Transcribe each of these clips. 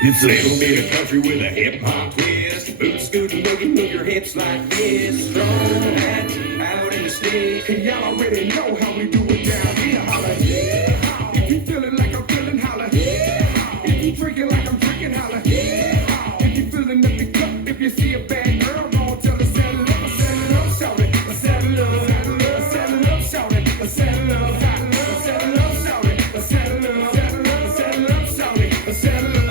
It's a little bit of country with a hip-hop twist. Boot, scoot, and boogie, move your hips like this. Strong hat out in the stick. And y'all already know how we do it down here. Holla, yeah. If you feeling like I'm feeling, holla, yeah. If you drinking like I'm drinking, holla, yeah. If you feeling up the cup, if you see a bad girl, don't tell her saddle up, shout it. Saddle up, saddle up, saddle up, shout it. Saddle up, saddle up, shout it. Saddle up, saddle up, shout it. Saddle up.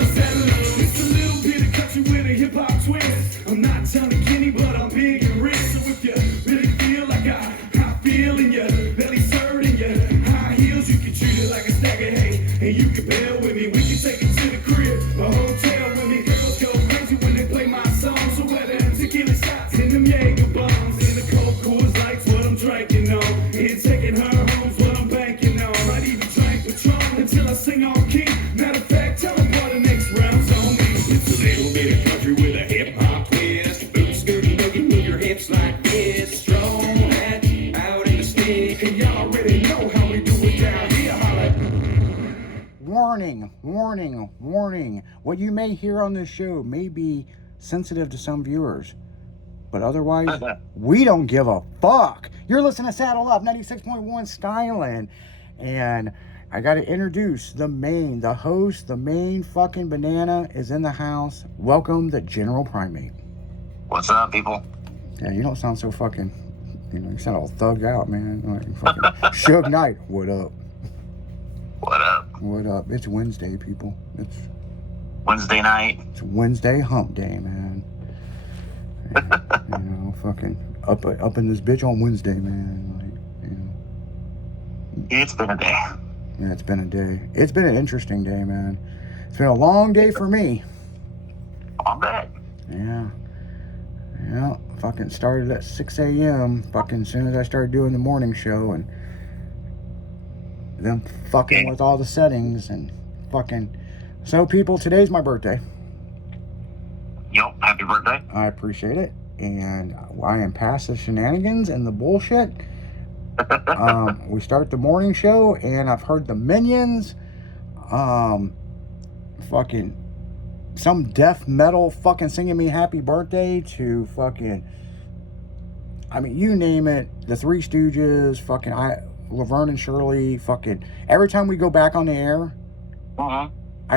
It's a little bit of country with a hip-hop twist. I'm not Johnny Kenny, but I'm big and rich. So if you really feel like I feel in your belly's hurting your high heels, you can treat it like a stack of hay. And you can bail with me, we can take it to the crib, a hotel with me. Girls go crazy when they play my song. So whether tequila shots and them Jaeger bombs and the Cold Coors Lights, what I'm drinking on, and taking her home's what I'm banking on. Might even drink Patron until I sing on key. Matter of fact, tell them what the next round's on me. It's a little bit of country with a hip-hop twist. Boot, scooty, boogie, move your hips like this. Strong hat out in the stick. And y'all already know how we do it down here. Holla. Warning, warning, warning. What you may hear on this show may be sensitive to some viewers, but otherwise, we don't give a fuck. You're listening to Saddle Up 96.1 Skyland, and I got to introduce the host, the main fucking banana is in the house. Welcome, the General Primate. What's up, people? Yeah, you don't sound so fucking, you sound all thugged out, man. Like fucking Suge Knight. What up? What up? What up? It's Wednesday, people. It's Wednesday night. It's Wednesday hump day, man. And, fucking up in this bitch on Wednesday, man. Like, It's been a day. Yeah, it's been a day. It's been an interesting day, man. It's been a long day for me. I'm back. Yeah. Yeah. Fucking started at 6 a.m. Fucking as soon as I started doing the morning show, and then fucking with all the settings and fucking. So, people, today's my birthday. Yup, happy birthday. I appreciate it. And I am past the shenanigans and the bullshit. We start the morning show, and I've heard the Minions, fucking some death metal fucking singing me happy birthday to fucking, I mean, you name it, the Three Stooges, fucking Laverne and Shirley, fucking, every time we go back on the air, I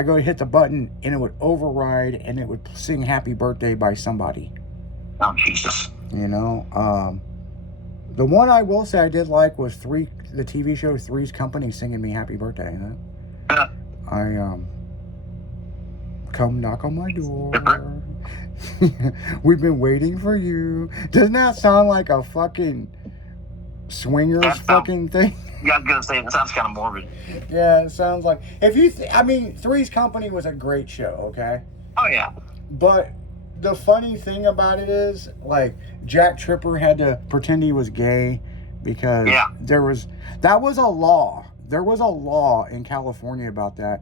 go hit the button and it would override and it would sing happy birthday by somebody. Oh, Jesus. The one I will say I did like was the TV show Three's Company singing me happy birthday. Come knock on my door. We've been waiting for you. Doesn't that sound like a fucking swingers fucking thing? Yeah, I was gonna say it sounds kind of morbid. Yeah, it sounds like Three's Company was a great show, okay? Oh yeah. But the funny thing about it is, like, Jack Tripper had to pretend he was gay because that was a law. There was a law in California about that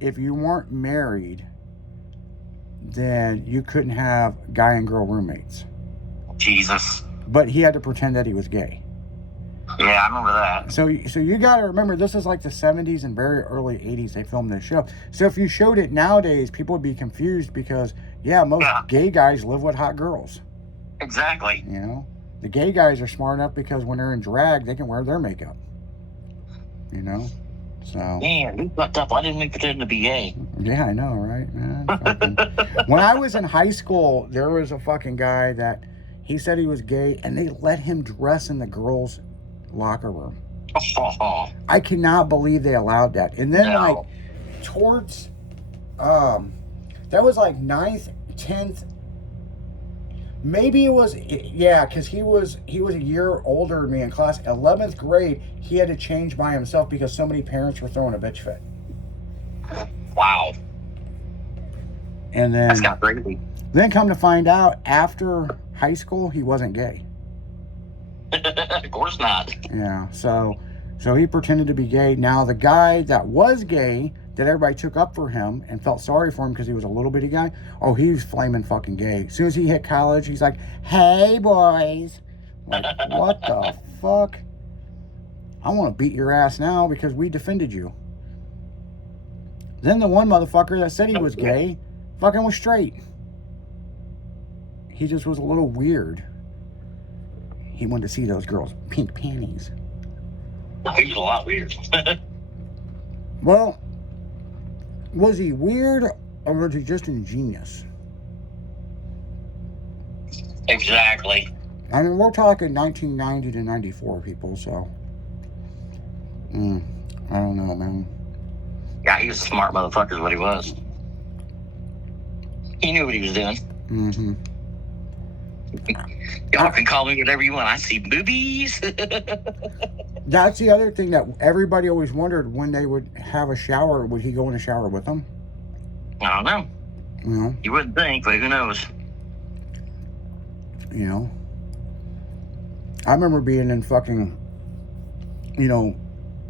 if you weren't married, then you couldn't have guy and girl roommates. Jesus. But he had to pretend that he was gay. Yeah, I remember that. So you got to remember, this is like the 70s and very early 80s they filmed this show. So if you showed it nowadays, people would be confused because, most gay guys live with hot girls. Exactly. The gay guys are smart enough because when they're in drag, they can wear their makeup. So. Man, you fucked up. I didn't even pretend to be gay. Yeah, I know, right, man? When I was in high school, there was a fucking guy that he said he was gay, and they let him dress in the girls' locker room. I cannot believe they allowed that. And then towards that was like 9th, 10th, maybe it was, because he was a year older than me in class. 11th grade, he had to change by himself because so many parents were throwing a bitch fit. Wow. And then that's kind of crazy. Then come to find out, after high school, he wasn't gay. Of course not. Yeah, so he pretended to be gay. Now, the guy that was gay, that everybody took up for him and felt sorry for him because he was a little bitty guy, he was flaming fucking gay. As soon as he hit college, he's like, hey, boys. Like, what the fuck? I want to beat your ass now because we defended you. Then the one motherfucker that said he was gay fucking was straight. He just was a little weird. He wanted to see those girls' pink panties. He was a lot weird. Well, was he weird or was he just ingenious? Exactly. I mean, we're talking 1990 to 94 people, so. I don't know, man. Yeah, he was a smart motherfucker is what he was. He knew what he was doing. Mm-hmm. Y'all can call me whatever you want. I see boobies. That's the other thing that everybody always wondered when they would have a shower. Would he go in the shower with them? I don't know. You know? You wouldn't think, but who knows? You know? I remember being in fucking, you know,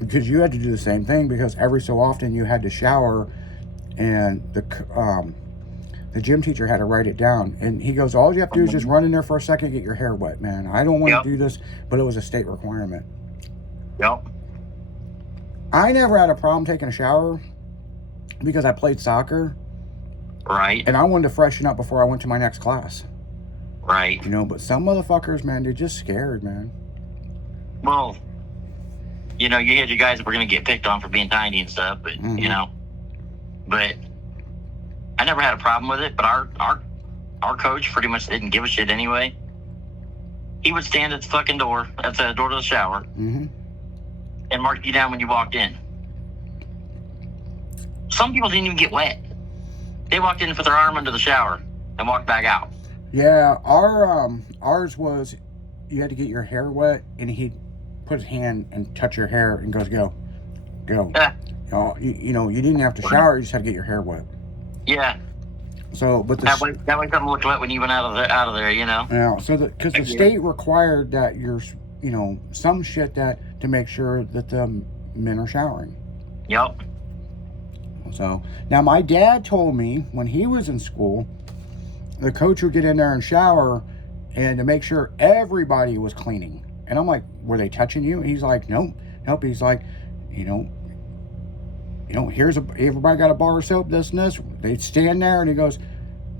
because you had to do the same thing because every so often you had to shower and the gym teacher had to write it down. And he goes, all you have to do is just run in there for a second, get your hair wet, man. I don't want to do this, but it was a state requirement. Yep. I never had a problem taking a shower because I played soccer. Right. And I wanted to freshen up before I went to my next class. Right. You know, but some motherfuckers, man, they're just scared, man. Well, you know, you had your guys that were going to get picked on for being tiny and stuff, but, you know. But I never had a problem with it, but our coach pretty much didn't give a shit anyway. He would stand at the fucking door, at the door to the shower, and mark you down when you walked in. Some people didn't even get wet. They walked in and put their arm under the shower and walked back out. Yeah, ours was you had to get your hair wet, and he'd put his hand and touch your hair and goes, go. You know, you didn't have to shower, you just had to get your hair wet. Yeah. So, but that way something looked wet when you went out of there, you know. Yeah. So because the state required that you're, you know, some shit that to make sure that the men are showering. Yep. So now my dad told me when he was in school, the coach would get in there and shower, and to make sure everybody was cleaning. And I'm like, were they touching you? And he's like, nope. He's like, you know, everybody got a bar of soap, this and this. They'd stand there and he goes,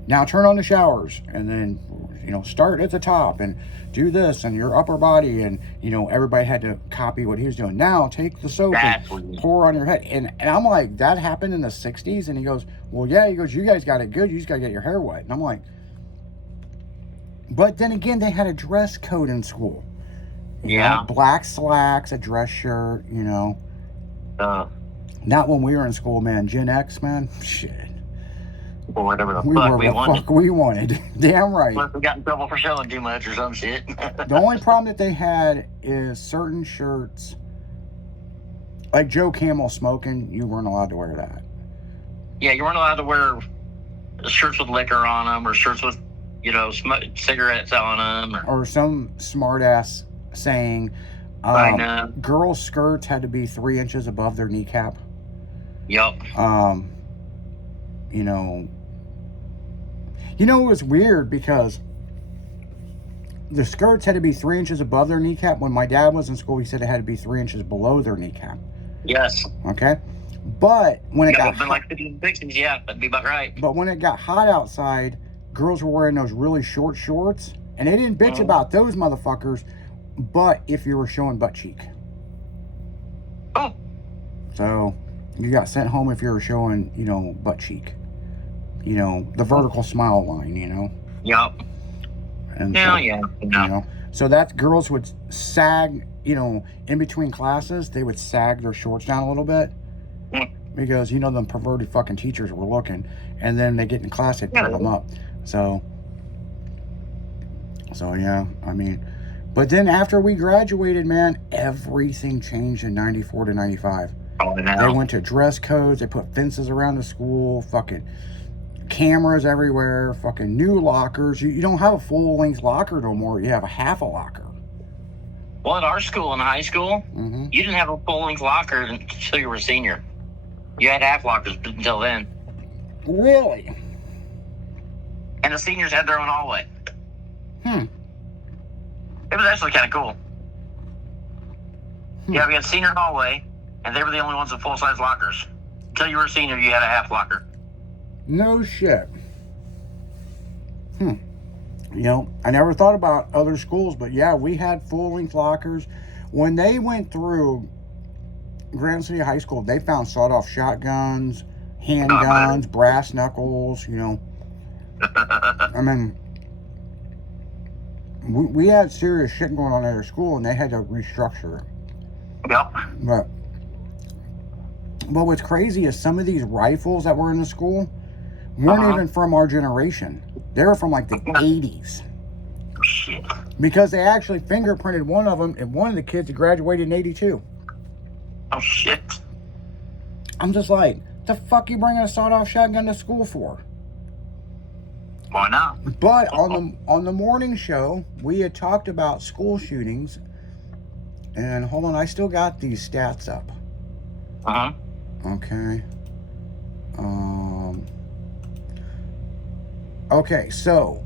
now turn on the showers and then, you know, start at the top and do this and your upper body. And, you know, everybody had to copy what he was doing. Now take the soap and pour on your head. And I'm like, that happened in the 60s? And he goes, well, yeah. He goes, you guys got it good. You just got to get your hair wet. And I'm like, but then again, they had a dress code in school. You know, black slacks, a dress shirt, you know. Not when we were in school, man. Gen X, man. Shit. Or whatever the fuck we wanted. Damn right. Unless we got in trouble for showing too much or some shit. The only problem that they had is certain shirts, like Joe Camel smoking, you weren't allowed to wear that. Yeah, you weren't allowed to wear shirts with liquor on them or shirts with, you know, cigarettes on them. Or some smart ass saying girls' skirts had to be 3 inches above their kneecap. Yep. You know, it was weird because the skirts had to be 3 inches above their kneecap. When my dad was in school, he said it had to be 3 inches below their kneecap. Yes. Okay. But when it got hot, like 50s and 60s, yeah, that'd be about right. But when it got hot outside, girls were wearing those really short shorts, and they didn't bitch about those motherfuckers. But if you were showing butt cheek. Oh. So you got sent home if you were showing, you know, butt cheek. You know, the vertical smile line, you know. Yep. And You know, so that girls would sag, you know, in between classes, they would sag their shorts down a little bit. Because, you know, them perverted fucking teachers were looking. And then they get in class, they'd pull them up. So yeah, I mean... But then after we graduated, man, everything changed in 94 to 95. Oh, no. They went to dress codes. They put fences around the school. Fucking cameras everywhere. Fucking new lockers. You don't have a full-length locker no more. You have a half a locker. Well, at our school in high school, you didn't have a full-length locker until you were a senior. You had half lockers until then. Really? And the seniors had their own hallway. It was actually kind of cool. Yeah, we had senior hallway, and they were the only ones with full-size lockers. till you were a senior, you had a half locker. No shit. You know, I never thought about other schools, but yeah, we had full-length lockers. When they went through Granite City High School, they found sawed-off shotguns, handguns, brass knuckles, you know. I mean, we had serious shit going on at our school, and they had to restructure it. Yep. But what's crazy is some of these rifles that were in the school weren't even from our generation. They were from like the 80s. Shit. Because they actually fingerprinted one of them, and one of the kids that graduated in 82. Oh, shit. I'm just like, the fuck you bringing a sawed-off shotgun to school for? Why not? But on the morning show, we had talked about school shootings. And hold on, I still got these stats up. Okay. Okay, so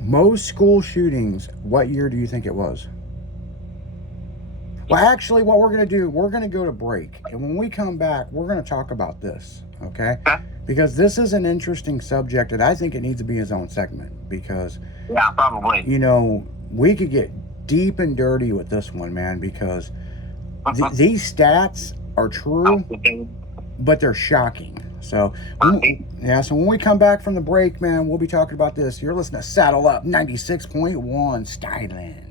most school shootings, what year do you think it was? Well, actually, what we're going to do, we're going to go to break. And when we come back, we're going to talk about this, okay? Because this is an interesting subject, and I think it needs to be its own segment. Because, Yeah, probably. you know, we could get deep and dirty with this one, man, because these stats are true, but they're shocking. So, so when we come back from the break, man, we'll be talking about this. You're listening to Saddle Up 96.1 Styling.